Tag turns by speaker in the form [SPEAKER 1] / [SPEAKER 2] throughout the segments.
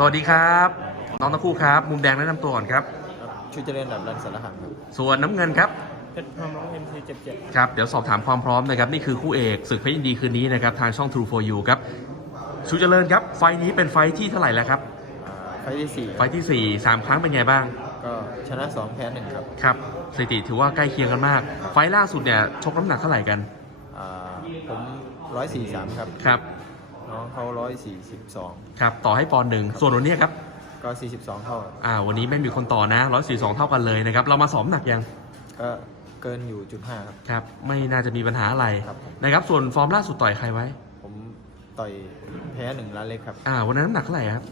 [SPEAKER 1] สวัสดีครับ น้องตะคู่ครับ มุมแดงแนะนำตัวก่อนครับ
[SPEAKER 2] ครับชูเจริญดับรันสารหังครับ
[SPEAKER 1] ส่วนน้ำเงินครับ
[SPEAKER 3] เพชรพนมร้องเอ็มซีเจ็ดเจ็ด
[SPEAKER 1] ครับ เดี๋ยวสอบถามความพร้อมนะครับ นี่คือคู่เอกศึกเพชรยินดีคืนนี้นะครับ ทางช่อง True for You ครับชูเจริญครับ ไฟล์นี้เป็นไฟล์ที่เท่าไหร่แล้วครับ
[SPEAKER 2] อ่าไฟล์ที่สี่
[SPEAKER 1] ไฟล์ที่4 3ครั้งเป็นไงบ้าง
[SPEAKER 2] ก็ชนะสองแพ้หนึ่งครับ
[SPEAKER 1] ครับสถิติถือว่าใกล้เคียงกันมาก ไฟล์ล่าสุดเนี่ยชกน้ำหนักเท่าไหร่กัน
[SPEAKER 2] อ่าผมร้อยสี่สามครับ
[SPEAKER 1] ครับ
[SPEAKER 2] น้องเขาร้อยสี่สิบสอง
[SPEAKER 1] ครับต่อให้ปอนด์หนึ่งส่วนวันนี้ครับ
[SPEAKER 2] ก็สี่สิบสองเท่า
[SPEAKER 1] อ่าวันนี้ไม่มีคนต่อนะ142เท่ากันเลยนะครับเรามาสอมหนักยัง
[SPEAKER 2] ก็เกินอยู่จุดห้าครับ
[SPEAKER 1] ครับ ไม่น่าจะมีปัญหาอะไร
[SPEAKER 2] ครับผม
[SPEAKER 1] นะครับ ส่วนฟอร์มล่าสุดต่อยใครไว้
[SPEAKER 2] ผมต่อยแพ้หนึ่งล้านเล็กครับ
[SPEAKER 1] อ่าวันนั้นน้ำหนักเท่าไหร่ครับ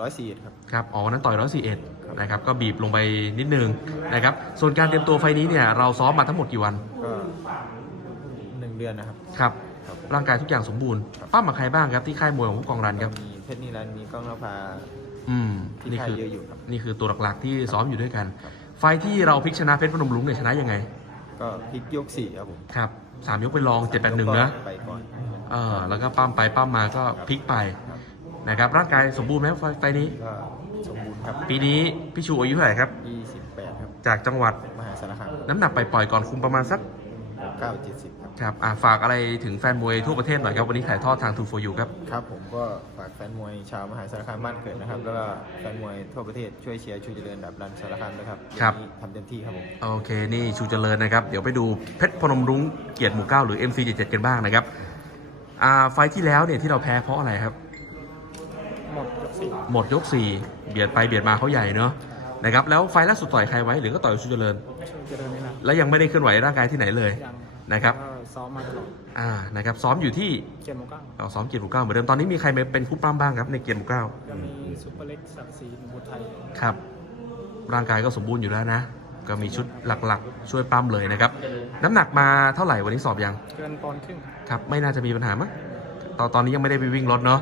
[SPEAKER 2] ร้อยสี่ครับ
[SPEAKER 1] ครับอ๋อวันนั้นต่อย141นะครับก็บีบลงไปนิดนึงนะครับส่วนการเตรียมตัวไฟล์นี้เนี่ยเราซ้อมมาทั้งหมดกี่วัน
[SPEAKER 2] ก็หนึ่งเดือนนะครับ
[SPEAKER 1] ครับ
[SPEAKER 2] ครับ
[SPEAKER 1] ร่างกายทุกอย่างสมบูรณ์
[SPEAKER 2] ครับ
[SPEAKER 1] ป้ามาใครบ้างครับที่ค่ายมวยของผู้กองรันครับ
[SPEAKER 2] มีเพชรนิรันดร์มีก้องนภา
[SPEAKER 1] อืม
[SPEAKER 2] ที่
[SPEAKER 1] นี่
[SPEAKER 2] ค่าย
[SPEAKER 1] คือ
[SPEAKER 2] เยอะอยู่ครับ
[SPEAKER 1] นี่คือตัวหลักๆที่ซ้อมอยู่ด้วยกัน
[SPEAKER 2] ครับ
[SPEAKER 1] ไฟล์ที่เราพลิกชนะเพชรพนมรุ้งเนี่ยชนะยังไง
[SPEAKER 2] ก็พลิกยกสี่ครับผม
[SPEAKER 1] ครับสามยกเป็นรองเจ็ดแปดหนึ่งนะ
[SPEAKER 2] ไปก่อน
[SPEAKER 1] เออแล้วก็ปั้มไปปั้มมาก็พลิกไป
[SPEAKER 2] ครับ
[SPEAKER 1] นะครับร่างกายสมบูรณ์ไหมไฟไฟล์นี้
[SPEAKER 2] ก็สมบูรณ์ครับ
[SPEAKER 1] ปีนี้พี่ชูอายุเท่าไหร่ครับ
[SPEAKER 2] ยี่สิบแปดครับ
[SPEAKER 1] จากจังหวัด
[SPEAKER 2] มหาสารคาม
[SPEAKER 1] น้ำหนักไปปล่อยๆก่อนคุมประมาณสัก
[SPEAKER 2] เก้าเจ็ดสิบครับ
[SPEAKER 1] ครับอะฝากอะไรถึงแฟนมวยทั่วประเทศหน่อยครับ วันนี้ถ่ายทอดทาง True for You ครับ
[SPEAKER 2] ครับผมก็ฝากแฟนมวยชาวมหาสารคามบ้านเกิดนะครับ แล้วก็แฟนมวยทั่วประเทศช่วยเชียร์ช่วยเจริญดับรันสารคามด้วยครับ
[SPEAKER 1] ครับ
[SPEAKER 2] วันนี้ทำเต็มที่ครับผม
[SPEAKER 1] โอเค นี่ชูเจริญนะครับ เดี๋ยวไปดูเพชรพนมรุ้งเกียรติหมู่เก้าหรือ MC77 กันบ้างนะครับอ่าไฟล์ที่แล้วเนี่ยที่เราแพ้เพราะอะไรครับ
[SPEAKER 3] หมดยกสี่
[SPEAKER 1] หมดยก4เบียดไปเบียดมาเขาใหญ่เนาะนะครับแล้วไฟล์ล่าสุดต่อยใครไว้หรือก็ต่อยชูเจริญ
[SPEAKER 3] ช่วยเจริญนี่นะ
[SPEAKER 1] แล้วยังไม่ได้เคลื่อนไหวร่างกายที่ไหนเลย
[SPEAKER 3] ยัง
[SPEAKER 1] นะครับ
[SPEAKER 3] ก็ซ้อมมาตลอด
[SPEAKER 1] อ่านะครับซ้อมอยู่ที่
[SPEAKER 3] เจ็ดโมงเก้า
[SPEAKER 1] เอาซ้อมเกียรติหมู่เก้าเหมือนเดิมตอนนี้มีใครมาเป็นคู่ปล้ำบ้างครับในเกียรติหมู่เก้า
[SPEAKER 3] ก็มีซุปเปอร์เล็กศักดิ์ศรีบุตรไทย
[SPEAKER 1] ครับ ร่างกายก็สมบูรณ์อยู่แล้วนะ ก็มีชุดหลักๆ ช่วยปั้มเลยนะครับ น้ำหนักมาเท่าไหร่วันนี้สอบยัง
[SPEAKER 3] เกินปอนด์ครึ่ง
[SPEAKER 1] ครับ ไม่น่าจะมีปัญหามั้งตอนตอนนี้ยังไม่ได้ไปวิ่งรถเนาะ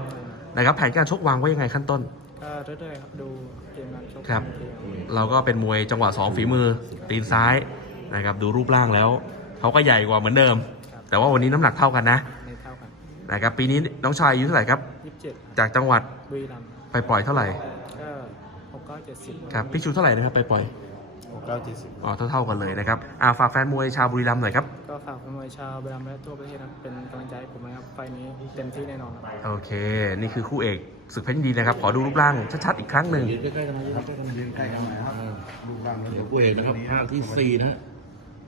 [SPEAKER 1] นะครับแผนการชกวางไว้ยังไงขั้นต้น
[SPEAKER 3] ก็เรื่อยๆครับดูเกมการชก
[SPEAKER 1] ครับ
[SPEAKER 3] บางที
[SPEAKER 1] เราก็เป็นมวยจังหวะสองฝีมือตีนซ้ายนะครับดูรูปร่างแล้ว เขาก็ใหญ่กว่าเหมือนเดิม
[SPEAKER 3] ครับ
[SPEAKER 1] แต่ว่าวันนี้น้ำหนักเท่ากันนะ
[SPEAKER 3] ในเท่ากัน
[SPEAKER 1] นะครับปีนี้น้องชายอายุเท่าไหร่ครับ
[SPEAKER 3] ยี่สิบเจ็ด
[SPEAKER 1] จากจังหวัด
[SPEAKER 3] บุรีรัมย์
[SPEAKER 1] ไปปล่อยเท่าไหร่
[SPEAKER 3] ก็หกเก้าเจ็ดสิบ
[SPEAKER 1] ครับพี่ชูเท่าไหร่นะครับไปปล่อย
[SPEAKER 2] หกเก้าเจ็ดสิบ
[SPEAKER 1] อ๋อเท่าๆกันเลยนะครับอ่าฝากแฟนมวยชาวบุรีรัมย์หน่อยครับ
[SPEAKER 3] ก็ฝากแฟนมวยชาวบุรีรัมย์และทั่วประเทศนะเป็นกำลังใจให้ผมนะครับไฟล์นี้เต็มที่แน่นอนครับ
[SPEAKER 1] โอเค นี่คือคู่เอกศึกเพชรยินดีนะครับขอดูรูปร่างชัดๆอีกครั้งหนึ่ง
[SPEAKER 4] ยืนใกล้ๆกันมายืนใกล้ๆกันยืนใกล้กันมาครับรูปร่างแล้ว
[SPEAKER 1] คู่เอกนะครับภาคที่สี่นะ
[SPEAKER 4] ค